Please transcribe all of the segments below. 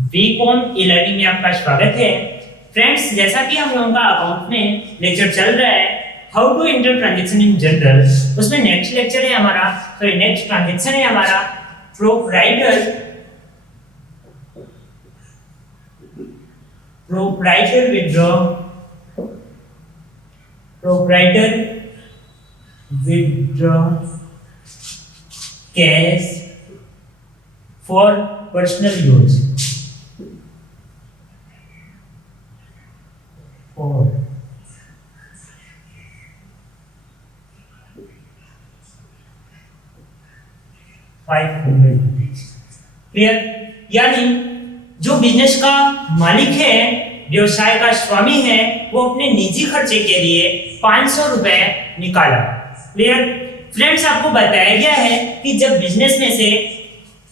BCom e learning में आपका स्वागत है। फ्रेंड्स, जैसा कि हम लोगों का अकाउंट में लेक्चर चल रहा है how to enter transaction in journal, उसमें नेक्स्ट लेक्चर है हमारा, सॉरी नेक्स्ट ट्रांजैक्शन है हमारा proprietor withdraw cash for personal use और ₹500। क्लियर? यानी जो बिजनेस का मालिक है, व्यवसाय का स्वामी है, वो अपने निजी खर्चे के लिए ₹500 निकाला। क्लियर? फ्रेंड्स, आपको बताया गया है कि जब बिजनेस में से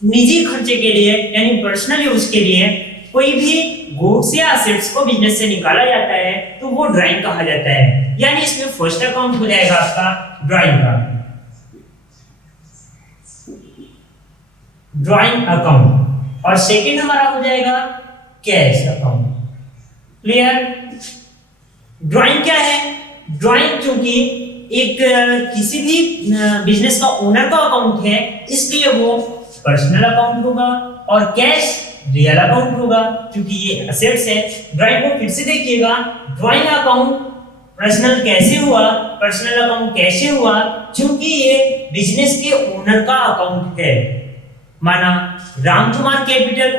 निजी खर्चे के लिए यानी पर्सनल यूज के लिए कोई भी गुड्स या असेट्स को बिजनेस से निकाला जाता है तो वो ड्राइंग कहा जाता है। यानी इसमें फर्स्ट अकाउंट हो जाएगा आपका ड्राइंग अकाउंट और सेकंड हमारा हो जाएगा कैश अकाउंट। क्लियर? ड्राइंग क्या है? ड्राइंग क्योंकि एक किसी भी बिजनेस का ओनर का अकाउंट है, इसलिए वो पर्सनल अकाउंट होगा और कैश रियल अकाउंट होगा क्योंकि ये असेट्स है। ड्राइंग को फिर से देखिएगा, ड्राइंग अकाउंट पर्सनल कैसे हुआ, पर्सनल अकाउंट कैसे हुआ? क्योंकि ये बिजनेस के ओनर का अकाउंट है। माना रामकुमार कैपिटल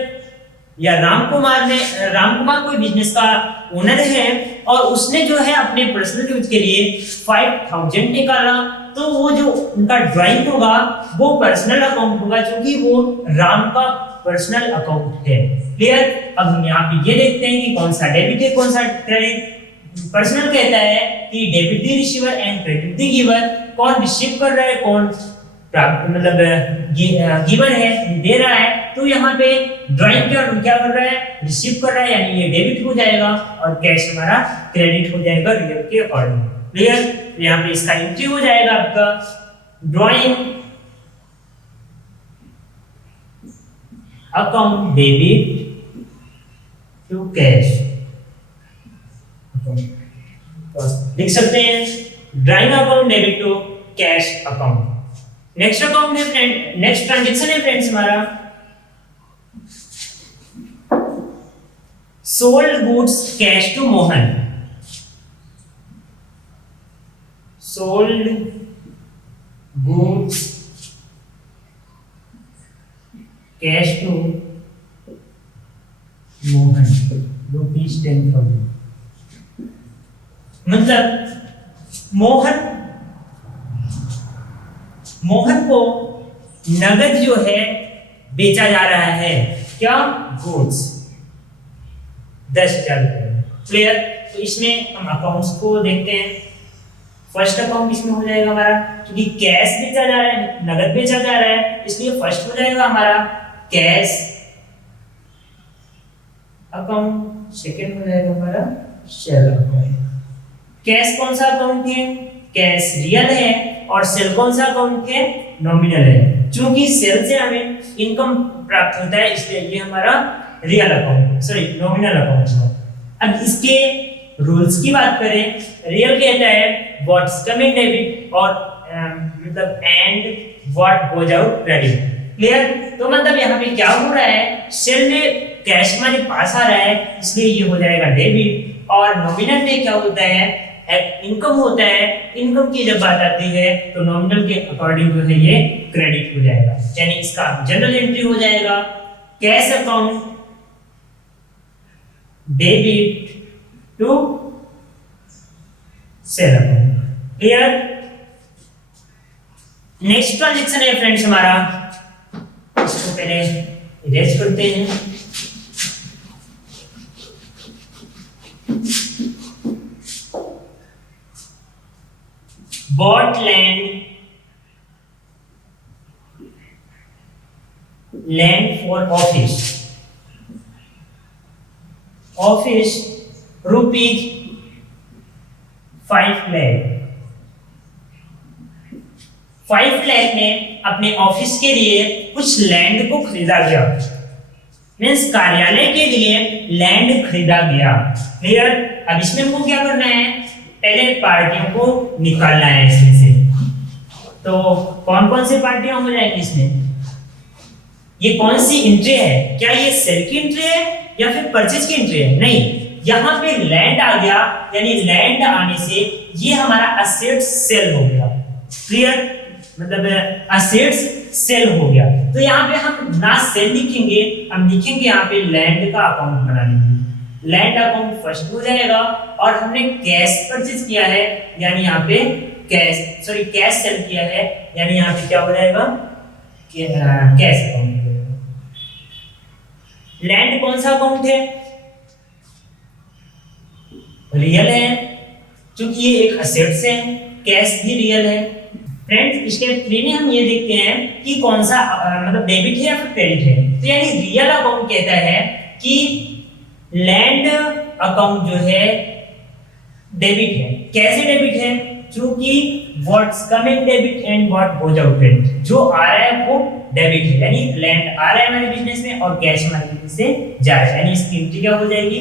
या रामकुमार कोई बिजनेस का ओनर है और उसने जो है अपने पर्सनल यूज के लिए 5000 निकाला, तो वो जो उनका ड्राइंग होगा वो पर्सनल अकाउंट होगा क्योंकि वो राम का पर्सनल अकाउंट है। क्लियर? अब हम यहाँ पे ये देखते हैं कि कौन सा डेबिट है कौन सा क्रेडिट। पर्सनल कहता है कि debit the receiver and credit the giver. कौन रिसीव कर रहा है, कौन मतलब गिवर है, दे रहा है। तो यहाँ पे ड्राइंग क्या कर रहा है, रिसीव कर रहा है, यानी ये डेबिट हो जाएगा और कैश हमारा क्रेडिट हो जाएगा रियल के अकॉर्डिंग। क्लियर? तो यहाँ पे इसका एंट्री हो जाएगा आपका drawing account debit to cash. लिख सकते हैं drawing account debit to cash account. Next account है फ्रेंड, नेक्स्ट ट्रांजैक्शन है फ्रेंड्स हमारा sold goods cash to Mohan. Sold goods cash to Mohan ₹10,000। मतलब मोहन को नगद जो है बेचा जा रहा है, क्या? गुड्स ₹10,000। क्लियर? तो इसमें हम अकाउंट्स को देखते हैं। फर्स्ट अकाउंट इसमें हो जाएगा हमारा, क्योंकि कैश बेचा जा रहा है, नगद बेचा जा रहा है, इसलिए फर्स्ट हो जाएगा हमारा कैश अकाउंट, सेकंड हो जाएगा हमारा सेल अकाउंट। कैश कौन सा अकाउंट है? कैश रियल है और सेल कौन सा अकाउंट है? नॉमिनल है। क्योंकि सेल से हमें इनकम प्राप्त होता है, इसलिए ये हमारा real account, sorry nominal account है। अब इसके रूल्स की बात करें, रियल कहता है व्हाट्स कम इन डेबिट और मतलब and what goes out credit. Clear? तो मतलब यहाँ पे क्या हो रहा है, सेल में कैश हमारे पास आ रहा है इसलिए ये हो जाएगा डेबिट, और नॉमिनल में क्या होता है, इनकम होता है। इनकम की जब बात आती है तो नॉमिनल के अकॉर्डिंग जो है ये क्रेडिट हो जाएगा, यानी इसका जनरल एंट्री हो जाएगा cash account debit to sale account. Clear? Next transaction है फ्रेंड्स हमारा, इसको पहले इरेज करते हैं। bought land for office ₹5 lakh। 5 lakh में अपने ऑफिस के लिए कुछ लैंड को खरीदा गया। मीन्स कार्यालय के लिए लैंड खरीदा गया। क्लियर। अब इसमें हमको क्या करना है, पहले पार्टियों को निकालना है इसमें से। तो कौन कौन से पार्टियां हो जाएंगी इसमें, ये कौन सी एंट्री है, क्या ये सेल की एंट्री है या फिर परचेज की एंट्री है? नहीं, यहाँ पे लैंड आ गया, यानी लैंड आने से ये हमारा असेट्स सेल हो गया। क्लियर, मतलब असेट्स सेल हो गया। तो यहाँ पे हम ना सेल लिखेंगे, हम लिखेंगे यहाँ पे लैंड का अकाउंट बना लेंगे। लैंड अकाउंट फर्स्ट हो जाएगा, और हमने कैश परचेज किया है, यानी यहाँ पे कैश सेल किया है, यानी यहाँ पे क्या हो जाएगा, कैश अकाउंट। लैंड कौन सा अकाउंट है, रियल है, क्योंकि ये एक असेट्स है। कैश भी रियल है। फ्रेंड्स, स्टेप 3 में हम ये देखते हैं कि कौन सा मतलब डेबिट है या फिर क्रेडिट है। तो यानी रियल अकाउंट कहता है कि लैंड अकाउंट जो है डेबिट है। कैसे डेबिट है, क्योंकि what's coming debit and what goes out credit, जो आ रहा है वो डेबिट है, यानी लैंड आ रहा है हमारे बिजनेस में और कैश हमारे बिजनेस से जा रहा है, यानी इसकी एंट्री क्या हो जाएगी,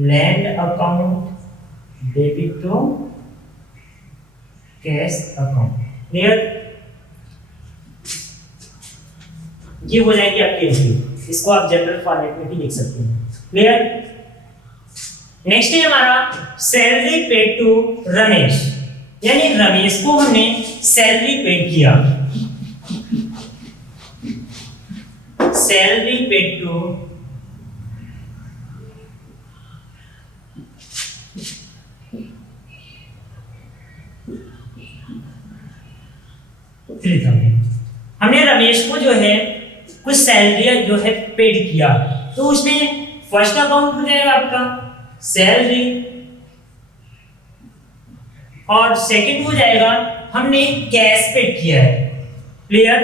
land account debit to cash account. Clear, ये हो जाएगी आपकी एंट्री। इसको आप जनरल फॉर्मेट में भी लिख सकते हैं। क्लियर। नेक्स्ट है हमारा सैलरी पेड टू रमेश, यानी रमेश को हमने सैलरी पेड किया। सैलरी पेड टू हमने रमेश को जो है कुछ सैलरी जो है पेड किया, तो उसमें फर्स्ट अकाउंट हो जाएगा आपका सैलरी, और सेकंड हो जाएगा हमने कैश पेड किया है। क्लियर,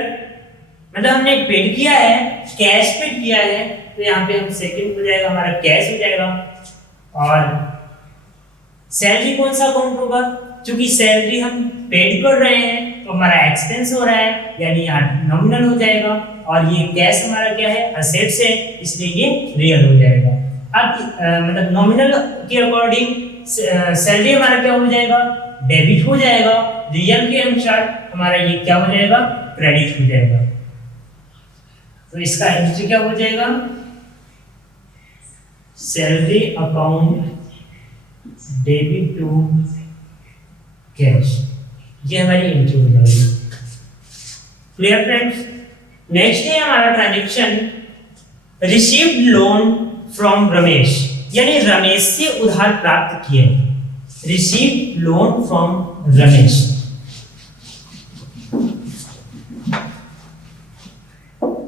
मतलब हमने पेड किया है, कैश पेड किया है, तो यहाँ पे हम सेकंड हो जाएगा हमारा कैश हो जाएगा। और सैलरी कौन सा अकाउंट होगा, क्योंकि सैलरी हम पेड कर रहे हैं तो हमारा एक्सपेंस हो रहा है, यानी यहाँ नॉमिनल हो जाएगा, और ये कैश हमारा क्या है, असेट्स है, इसलिए ये रियल हो जाएगा। अब मतलब नॉमिनल के अकॉर्डिंग सैलरी हमारा क्या हो जाएगा, डेबिट हो जाएगा। रियल के अनुसार हमारा ये क्या हो जाएगा, क्रेडिट हो जाएगा। तो इसका एंट्री क्या हो जाएगा, salary account debit to cash, ये हमारी एंट्री हो जाएगी। Clear friends. नेक्स्ट है हमारा transaction received loan from Ramesh, यानी रमेश से उधार प्राप्त किए। Received loan from Ramesh,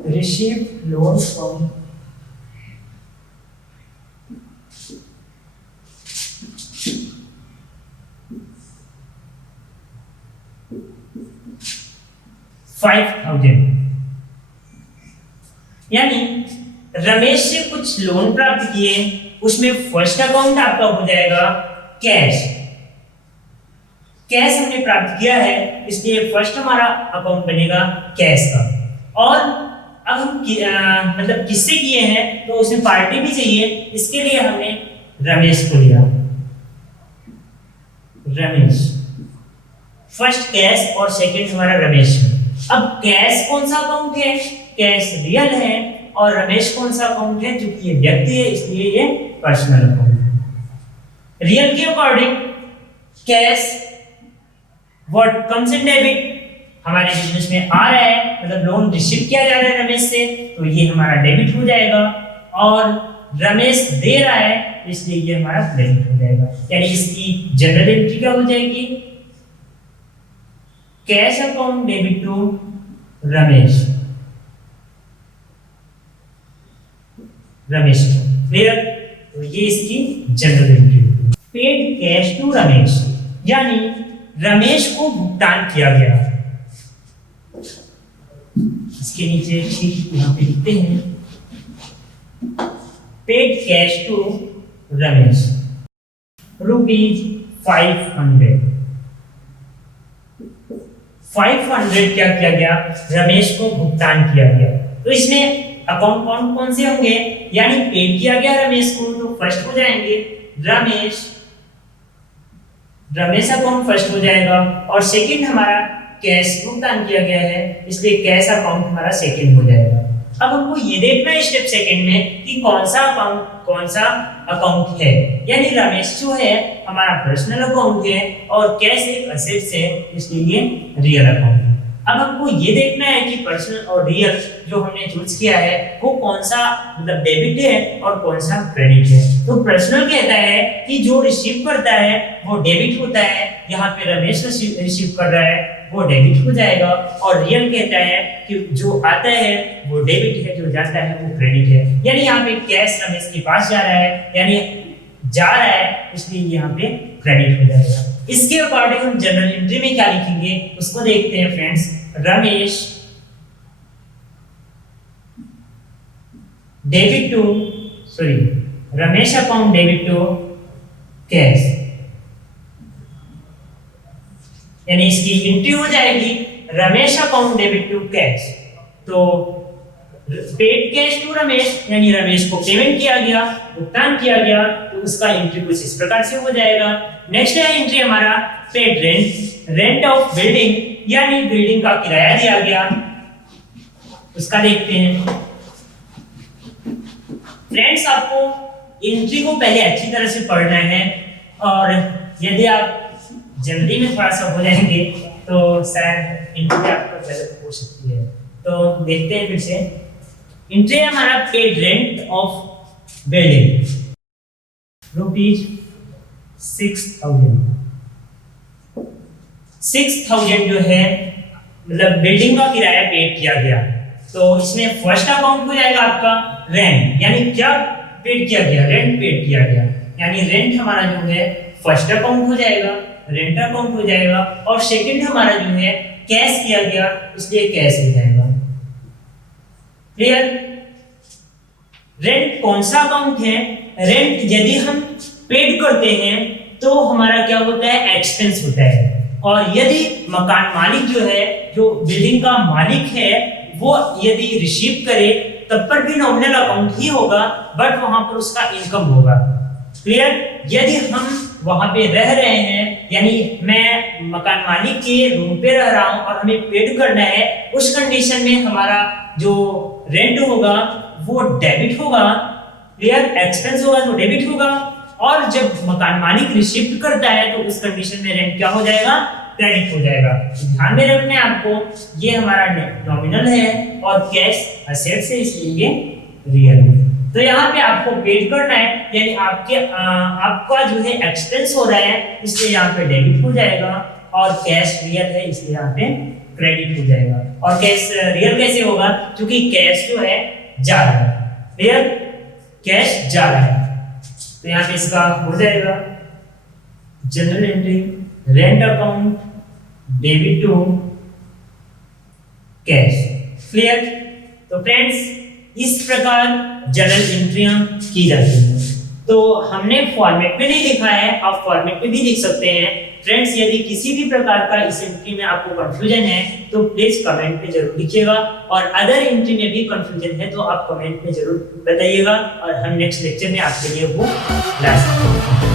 received loan from $5,000, यानी रमेश से कुछ लोन प्राप्त किए, उसमें फर्स्ट अकाउंट आपका हो जाएगा कैश। कैश हमने प्राप्त किया है, इसलिए फर्स्ट हमारा अकाउंट बनेगा कैश का। और अब हम मतलब किससे किए हैं, तो उसमें पार्टी भी चाहिए, इसके लिए हमने रमेश को लिया। रमेश, फर्स्ट कैश और सेकंड हमारा रमेश है। अब कैश कौन सा अकाउंट है, कैश रियल है, और रमेश कौन सा अकाउंट है, क्योंकि ये व्यक्ति है इसलिए ये पर्सनल अकाउंट है। रियल के according cash what comes in debit, हमारे बिजनेस में आ रहा है, मतलब लोन रिसीव किया जा रहा है रमेश से, तो ये हमारा डेबिट हो जाएगा। और रमेश दे रहा है, इसलिए ये हमारा क्रेडिट हो जाएगा, यानी इसकी जनरल एंट्री क्या हो जाएगी, cash account debit to Ramesh. Ramesh, clear. तो ये इसकी journal entry. Paid cash to Ramesh, यानी रमेश को भुगतान किया गया। इसके नीचे ठीक यहाँ पे लिखते हैं, पेड कैश टू रमेश ₹500। 500 क्या किया गया, रमेश को भुगतान किया गया। तो इसमें अकाउंट कौन कौन से होंगे, यानी पेड किया गया रमेश को तो फर्स्ट हो जाएंगे रमेश अकाउंट फर्स्ट हो जाएगा, और सेकंड हमारा कैश भुगतान किया गया है इसलिए कैश अकाउंट हमारा सेकंड हो जाएगा। अब हमको ये देखना है स्टेप सेकंड में कि कौन सा अकाउंट है, यानी रमेश जो है हमारा पर्सनल अकाउंट है और कैश एक असेट्स है इसलिए रियल अकाउंट। अब हमको ये देखना है कि पर्सनल और रियल जो हमने चूज किया है वो कौन सा मतलब डेबिट है और कौन सा क्रेडिट है। तो पर्सनल कहता है कि जो रिसीव करता है वो डेबिट होता है, यहाँ पे रमेश रिसीव कर रहा है वो डेबिट हो जाएगा, और रियल कहता है कि जो आता है वो डेबिट है, जो जाता है वो क्रेडिट है। यानी यहाँ पे कैश रमेश के पास जा रहा है, यानी जा रहा है इसलिए यहाँ पे क्रेडिट हो जाएगा। इसके अकॉर्डिंग हम जनरल एंट्री में क्या लिखेंगे उसको देखते हैं friends. Ramesh account debit to cash, यानी इसकी एंट्री हो जाएगी Ramesh account debit to cash. तो पेड कैश टू रमेश, यानी रमेश को पेमेंट किया गया, भुगतान किया गया, तो उसका एंट्री कुछ इस प्रकार से हो जाएगा। नेक्स्ट है एंट्री हमारा पेड रेंट ऑफ बिल्डिंग, यानी बिल्डिंग का किराया दिया गया, उसका देखते हैं। फ्रेंड्स आपको एंट्री को पहले अच्छी तरह से पढ़ना है, और यदि आप जल्दी में थोड़ा सा हो जाएंगे तो शायद एंट्री आपका गलत हो सकती है। तो देखते हैं फिर से। एंट्री हमारा पेड रेंट ऑफ बिल्डिंग ₹6,000 जो है मतलब बिल्डिंग का किराया पेड किया गया। तो इसमें फर्स्ट अकाउंट हो जाएगा आपका रेंट, यानी क्या पेड किया गया, रेंट पेड किया गया, यानी रेंट हमारा जो है फर्स्ट अकाउंट हो जाएगा, रेंट अकाउंट हो जाएगा, और सेकंड हमारा जो है कैश किया गया इसलिए कैश हो जाएगा। क्लियर? रेंट कौन सा अकाउंट है? रेंट यदि हम पेड करते हैं तो हमारा क्या होता है, एक्सपेंस होता है, और यदि मकान मालिक जो है, जो बिल्डिंग का मालिक है, वो यदि रिसीव करे तब पर भी नॉमिनल अकाउंट ही होगा, बट वहां पर उसका इनकम होगा। क्लियर? यदि हम वहां पे रह रहे हैं, यानी मैं मकान मालिक के रूम पे रह रहा हूं और हमें पेड करना है, उस कंडीशन में हमारा जो रेंट होगा वो डेबिट होगा। क्लियर? एक्सपेंस होगा तो डेबिट होगा, और जब मकान मालिक रिसीव करता है तो उस कंडीशन में रेंट क्या हो जाएगा, क्रेडिट हो जाएगा। ध्यान में रखना है आपको, ये हमारा नॉमिनल है और कैश असेट्स है इसलिए रियल है। तो यहाँ पे आपको पेड करना है, यानी आपका जो है एक्सपेंस हो रहा है इसलिए यहाँ पे डेबिट हो जाएगा, और कैश रियल है इसलिए यहाँ पे क्रेडिट हो जाएगा। और कैश रियल कैसे होगा, क्योंकि कैश जो है जा रहा है, रियल कैश जा रहा है, तो यहाँ पे इसका हो जाएगा journal entry rent account debit to cash. Clear? तो फ्रेंड्स इस प्रकार जनरल एंट्रियां की जाती हैं। तो हमने फॉर्मेट में नहीं लिखा है, आप फॉर्मेट में भी लिख सकते हैं। फ्रेंड्स यदि किसी भी प्रकार का इस एंट्री में आपको कंफ्यूजन है तो प्लीज कमेंट में जरूर लिखिएगा, और अदर एंट्री में भी कंफ्यूजन है तो आप कमेंट में जरूर बताइएगा, और हम नेक्स्ट लेक्चर में आपके लिए वो ला सकते हैं।